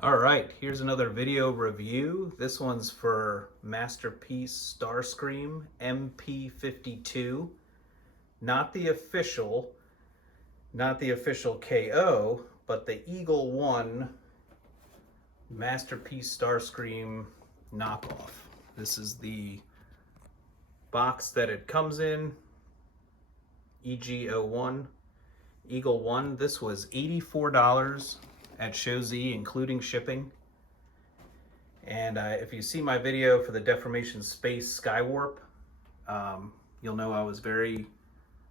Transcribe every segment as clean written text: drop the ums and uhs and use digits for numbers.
All right, here's another video review. This one's for Masterpiece Starscream MP-52. Not the official, KO, but the EG-01 Masterpiece Starscream knockoff. This is the box that it comes in, EG-01. EG-01, this was $84 at Show Z, including shipping. And if you see my video for the Deformation Space Skywarp, you'll know I was very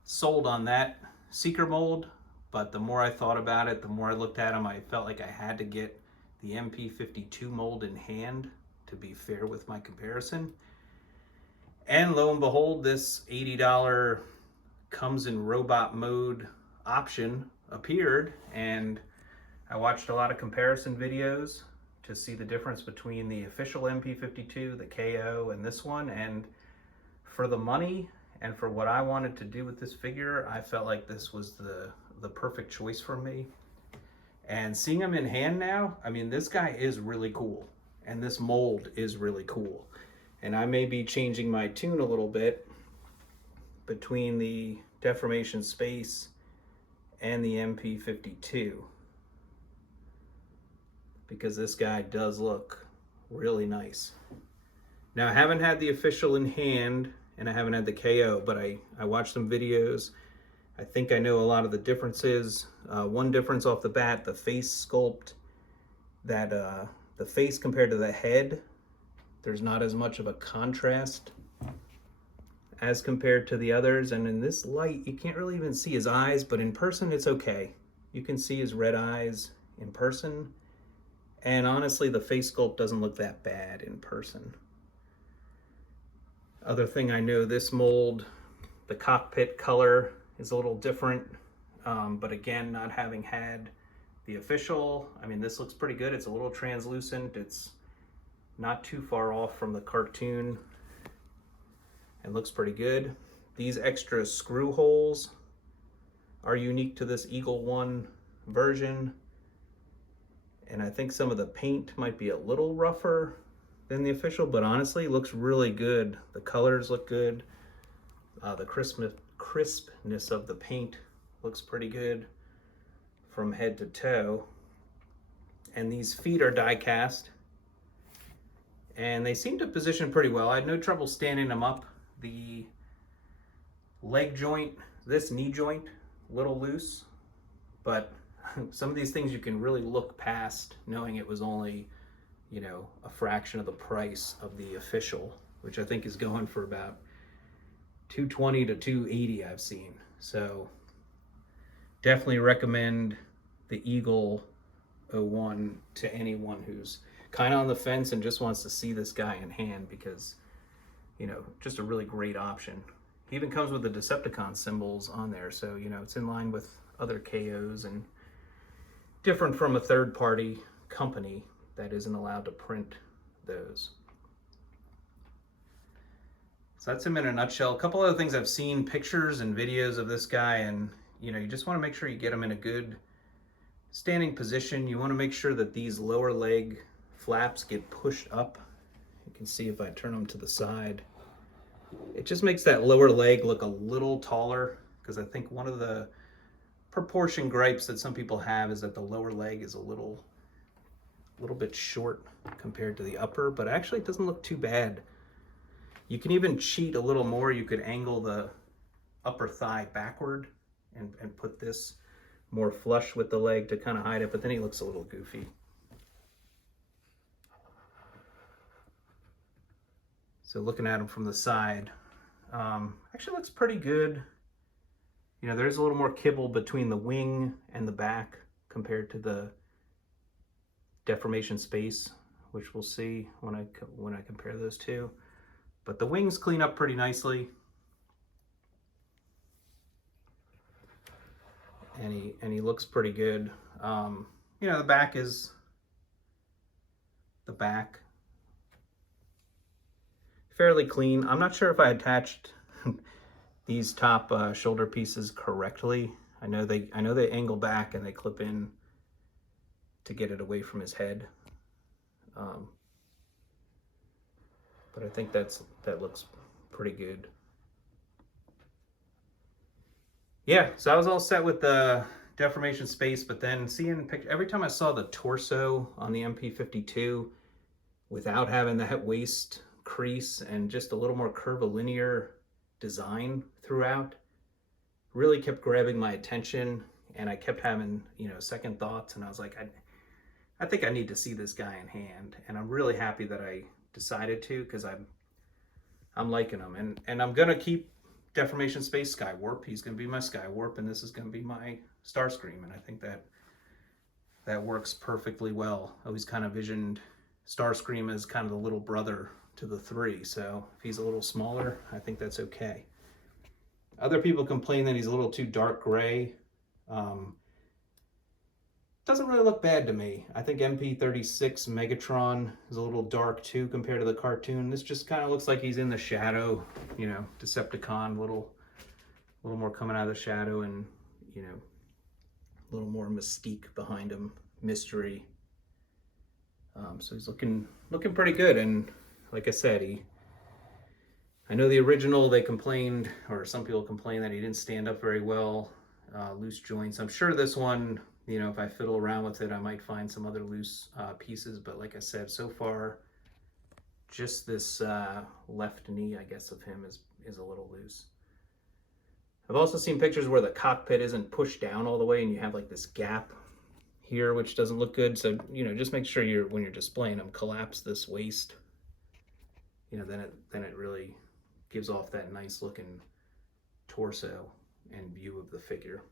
sold on that Seeker mold, but the more I thought about it, the more I looked at them, I felt like I had to get the MP-52 mold in hand to be fair with my comparison. And lo and behold, this $80 comes in robot mode option appeared, and I watched a lot of comparison videos to see the difference between the official MP-52, the KO, and this one. And for the money and for what I wanted to do with this figure, I felt like this was the perfect choice for me. And seeing him in hand now, I mean, this guy is really cool. And this mold is really cool. And I may be changing my tune a little bit between the Deformation Space and the MP-52. Because this guy does look really nice. Now, I haven't had the official in hand, and I haven't had the KO, but I watched some videos. I think I know a lot of the differences. One difference off the bat, the face sculpt, that the face compared to the head, there's not as much of a contrast as compared to the others. And in this light, you can't really even see his eyes, but in person, it's okay. You can see his red eyes in person. And honestly, the face sculpt doesn't look that bad in person. Other thing I know, this mold, the cockpit color is a little different. But again, not having had the official, I mean, this looks pretty good. It's a little translucent. It's not too far off from the cartoon. It looks pretty good. These extra screw holes are unique to this EG-01 version. And I think some of the paint might be a little rougher than the official, but honestly, it looks really good. The colors look good. The crispness of the paint looks pretty good from head to toe. And these feet are die cast. And they seem to position pretty well. I had no trouble standing them up. The leg joint, this knee joint, a little loose, but some of these things you can really look past knowing it was only, you know, a fraction of the price of the official, which I think is going for about $220 to $280 I've seen. So definitely recommend the EG-01 to anyone who's kind of on the fence and just wants to see this guy in hand, because, you know, just a really great option. He even comes with the Decepticon symbols on there, so, you know, it's in line with other KOs and different from a third-party company that isn't allowed to print those. So that's him in a nutshell. A couple other things, I've seen pictures and videos of this guy, and, you know, you just want to make sure you get him in a good standing position. You want to make sure that these lower leg flaps get pushed up. You can see if I turn them to the side, it just makes that lower leg look a little taller, because I think one of the proportion gripes that some people have is that the lower leg is a little bit short compared to the upper, but actually it doesn't look too bad. You can even cheat a little more. You could angle the upper thigh backward and put this more flush with the leg to kind of hide it, but then he looks a little goofy. So looking at him from the side, actually looks pretty good. You know, there's a little more kibble between the wing and the back compared to the Deformation Space, which we'll see when I compare those two. But the wings clean up pretty nicely. And he looks pretty good. You know, the back is the back. Fairly clean. I'm not sure if I attached these top shoulder pieces correctly. I know they angle back and they clip in to get it away from his head. But I think that looks pretty good. Yeah, so I was all set with the deformation space, but then seeing every time I saw the torso on the MP-52 without having that waist crease and just a little more curvilinear design throughout, really kept grabbing my attention, and I kept having, you know, second thoughts, and I was like, I think I need to see this guy in hand, and I'm really happy that I decided to, because I'm liking him, and I'm gonna keep Deformation Space Skywarp. He's gonna be my Skywarp, and this is gonna be my Starscream, and I think that works perfectly well. I always kind of visioned Starscream as kind of the little brother to the 3, so if he's a little smaller, I think that's okay. Other people complain that he's a little too dark gray. Doesn't really look bad to me. I think MP-36 Megatron is a little dark too compared to the cartoon. This just kind of looks like he's in the shadow, you know, Decepticon, a little more coming out of the shadow, and, you know, a little more mystique behind him, mystery. So he's looking pretty good, and like I said, I know the original, they complained, or some people complained, that he didn't stand up very well, loose joints. I'm sure this one, you know, if I fiddle around with it, I might find some other loose pieces, but like I said, so far, just this left knee, I guess, of him is a little loose. I've also seen pictures where the cockpit isn't pushed down all the way, and you have like this gap here, which doesn't look good. So, you know, just make sure when you're displaying them, collapse this waist. You know, then it really gives off that nice looking torso and view of the figure.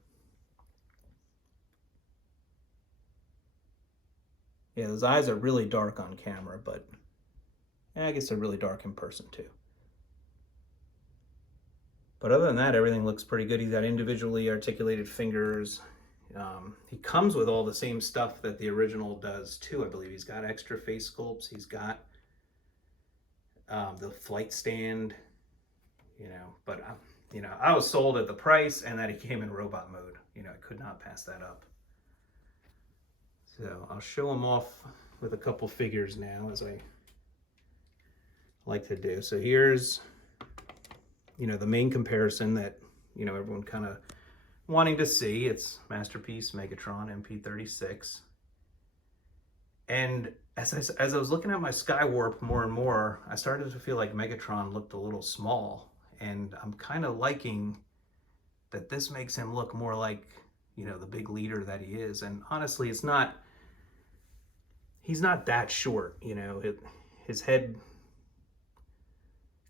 Yeah, those eyes are really dark on camera, but I guess they're really dark in person too. But other than that, everything looks pretty good. He's got individually articulated fingers. He comes with all the same stuff that the original does too, I believe. He's got extra face sculpts. He's got the flight stand, you know, but you know, I was sold at the price and that he came in robot mode. You know, I could not pass that up. So I'll show him off with a couple figures now, as I like to do. So here's, you know, the main comparison that, you know, everyone kind of wanting to see. It's Masterpiece Megatron MP-36. And as I was looking at my Skywarp more and more, I started to feel like Megatron looked a little small. And I'm kind of liking that this makes him look more like, you know, the big leader that he is. And honestly, he's not that short, you know. His head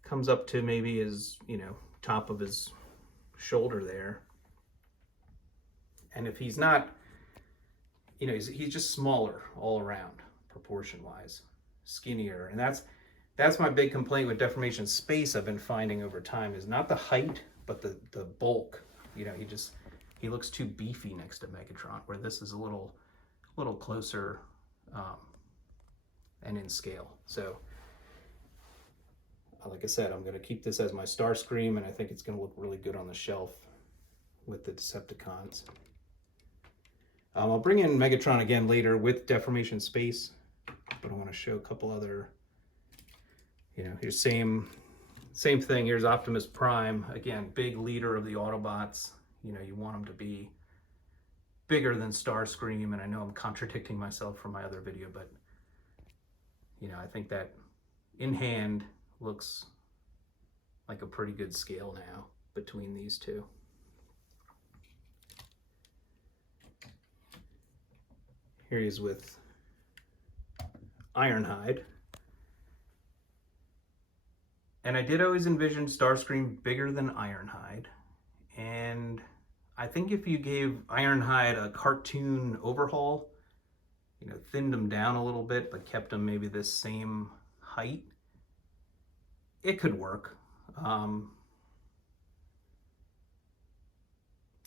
comes up to maybe his, you know, top of his shoulder there. And if he's not, you know, he's just smaller all around, proportion-wise, skinnier. And that's my big complaint with Deformation Space I've been finding over time, is not the height, but the bulk. You know, he looks too beefy next to Megatron, where this is a little closer and in scale. So, like I said, I'm going to keep this as my Starscream, and I think it's going to look really good on the shelf with the Decepticons. I'll bring in Megatron again later with Deformation Space, but I want to show a couple other, you know, here's same thing. Here's Optimus Prime, again, big leader of the Autobots. You know, you want him to be bigger than Starscream, and I know I'm contradicting myself from my other video, but, you know, I think that in hand looks like a pretty good scale now between these two. Here he is with Ironhide. And I did always envision Starscream bigger than Ironhide. And I think if you gave Ironhide a cartoon overhaul, you know, thinned him down a little bit, but kept him maybe this same height, it could work.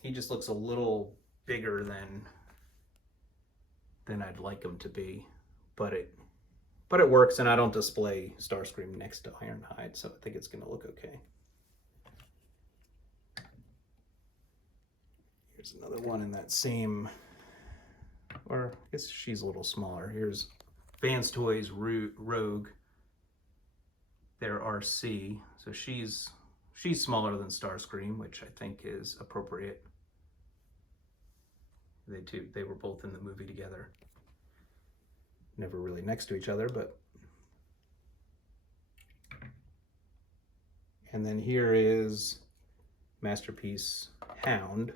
He just looks a little bigger than I'd like him to be, but it works, and I don't display Starscream next to Ironhide, so I think it's going to look okay. Here's another one in that same or I guess she's a little smaller. Here's Vans Toys Rogue, their RC. So she's smaller than Starscream, which I think is appropriate. They were both in the movie together. Never really next to each other, but. And then here is Masterpiece Hound.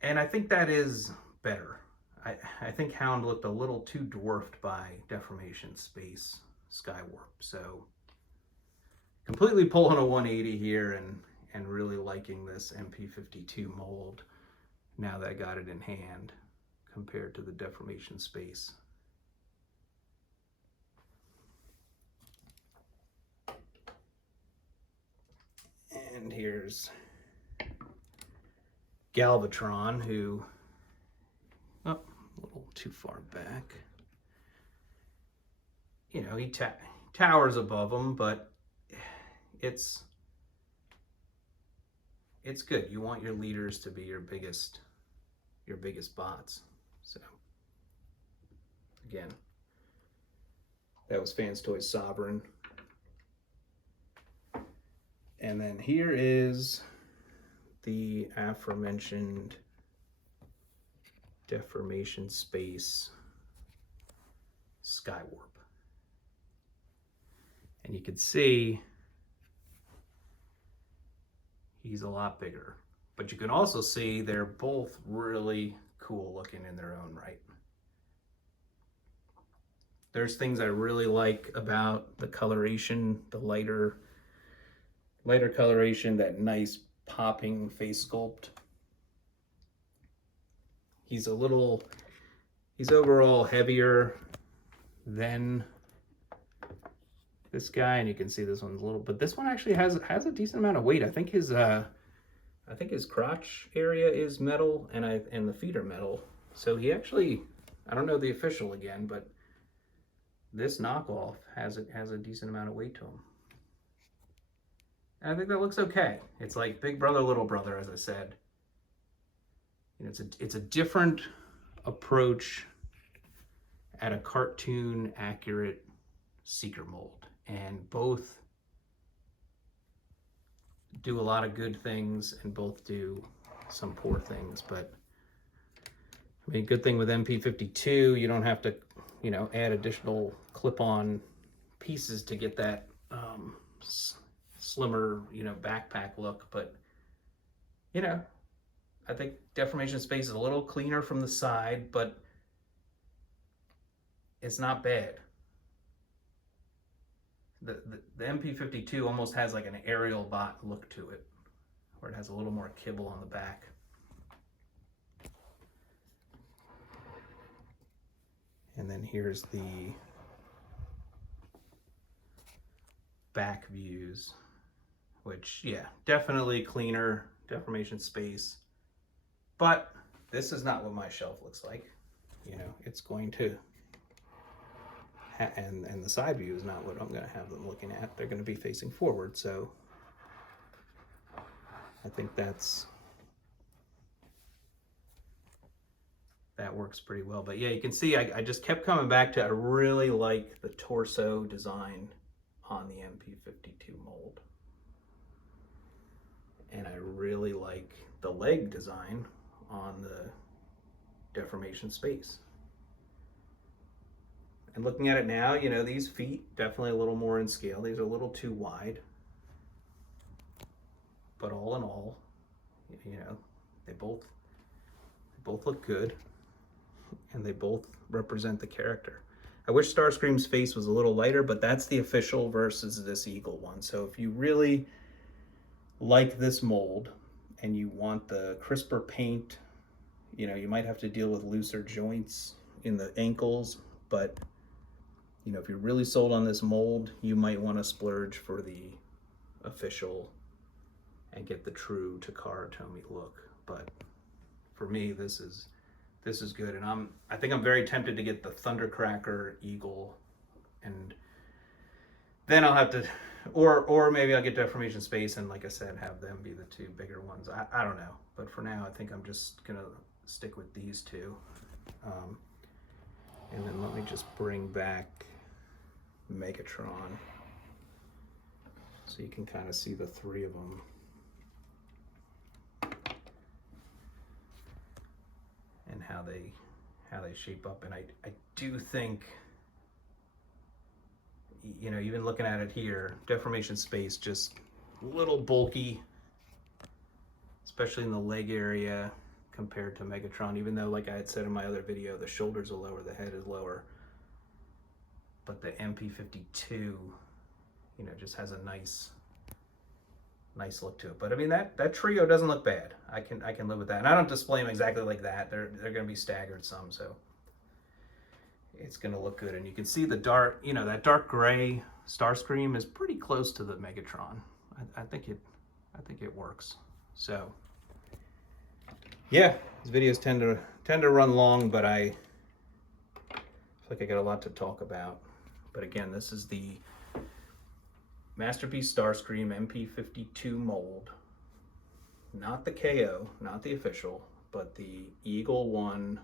And I think that is better. I think Hound looked a little too dwarfed by Deformation Space Skywarp. So completely pulling a 180 here and really liking this MP-52 mold now that I got it in hand compared to the Deformation Space. And here's Galvatron, who, oh, a little too far back. You know, he towers above him, but it's good. You want your leaders to be your biggest bots. So again, that was Fans Toys Sovereign. And then here is the aforementioned Deformation Space Skywarp. And you can see he's a lot bigger. But you can also see they're both really cool looking in their own right. There's things I really like about the coloration, the lighter coloration, that nice popping face sculpt. He's overall heavier than this guy, and you can see this one's a little, but this one actually has a decent amount of weight. I think his crotch area is metal, and the feet are metal. So he actually, I don't know the official again, but this knockoff has a decent amount of weight to him. And I think that looks okay. It's like Big Brother, Little Brother, as I said. You know, it's a different approach at a cartoon accurate Seeker mold, and both do a lot of good things and both do some poor things. But I mean, good thing with MP-52, you don't have to, you know, add additional clip-on pieces to get that slimmer, you know, backpack look. But, you know, I think Deformation Space is a little cleaner from the side, but it's not bad. The MP-52 almost has like an aerial bot look to it, where it has a little more kibble on the back. And then here's the back views, which, yeah, definitely cleaner Deformation Space. But this is not what my shelf looks like. You know, it's going to, and the side view is not what I'm going to have them looking at. They're going to be facing forward, so I think that works pretty well. But yeah, you can see I just kept coming back to, I really like the torso design on the MP-52 mold. And I really like the leg design on the Deformation Space. And looking at it now, you know, these feet definitely a little more in scale. These are a little too wide. But all in all, you know, they both look good, and they both represent the character. I wish Starscream's face was a little lighter, but that's the official versus this Eagle one. So if you really like this mold and you want the crisper paint, you know, you might have to deal with looser joints in the ankles, but you know, if you're really sold on this mold, you might want to splurge for the official and get the true Takara Tomy look. But for me, this is good, and I think I'm very tempted to get the Thundercracker Eagle, and then I'll have to, or maybe I'll get Deformation Space and, like I said, have them be the two bigger ones. I don't know, but for now, I think I'm just gonna stick with these two. And then let me just bring back Megatron so you can kind of see the three of them. And how they shape up. And I do think, you know, even looking at it here, Deformation Space just a little bulky, especially in the leg area compared to Megatron, even though, like I had said in my other video, the shoulders are lower, the head is lower. But the MP-52, you know, just has a nice look to it. But I mean, that trio doesn't look bad. I can live with that. And I don't display them exactly like that. They're going to be staggered some, so it's going to look good. And you can see the dark, you know, that dark gray Starscream is pretty close to the Megatron. I think it works. So yeah, these videos tend to run long, but I feel like I got a lot to talk about. But again, this is the Masterpiece Starscream MP-52 mold, not the KO, not the official, but the EG-01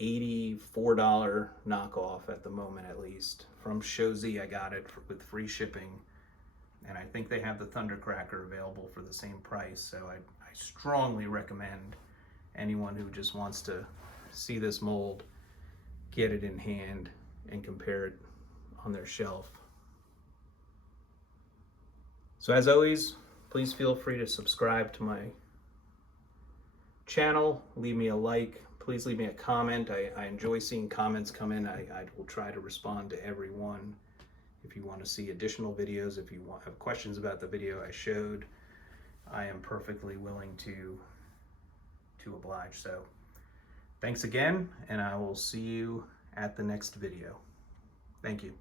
$84 knockoff at the moment, at least. From Shozy, I got it with free shipping, and I think they have the Thundercracker available for the same price. So I strongly recommend anyone who just wants to see this mold get it in hand and compare it on their shelf. So as always, please feel free to subscribe to my channel, leave me a like, please leave me a comment. I enjoy seeing comments come in. I will try to respond to everyone. If you want to see additional videos, if you have questions about the video I showed, I am perfectly willing to oblige. So thanks again, and I will see you at the next video. Thank you.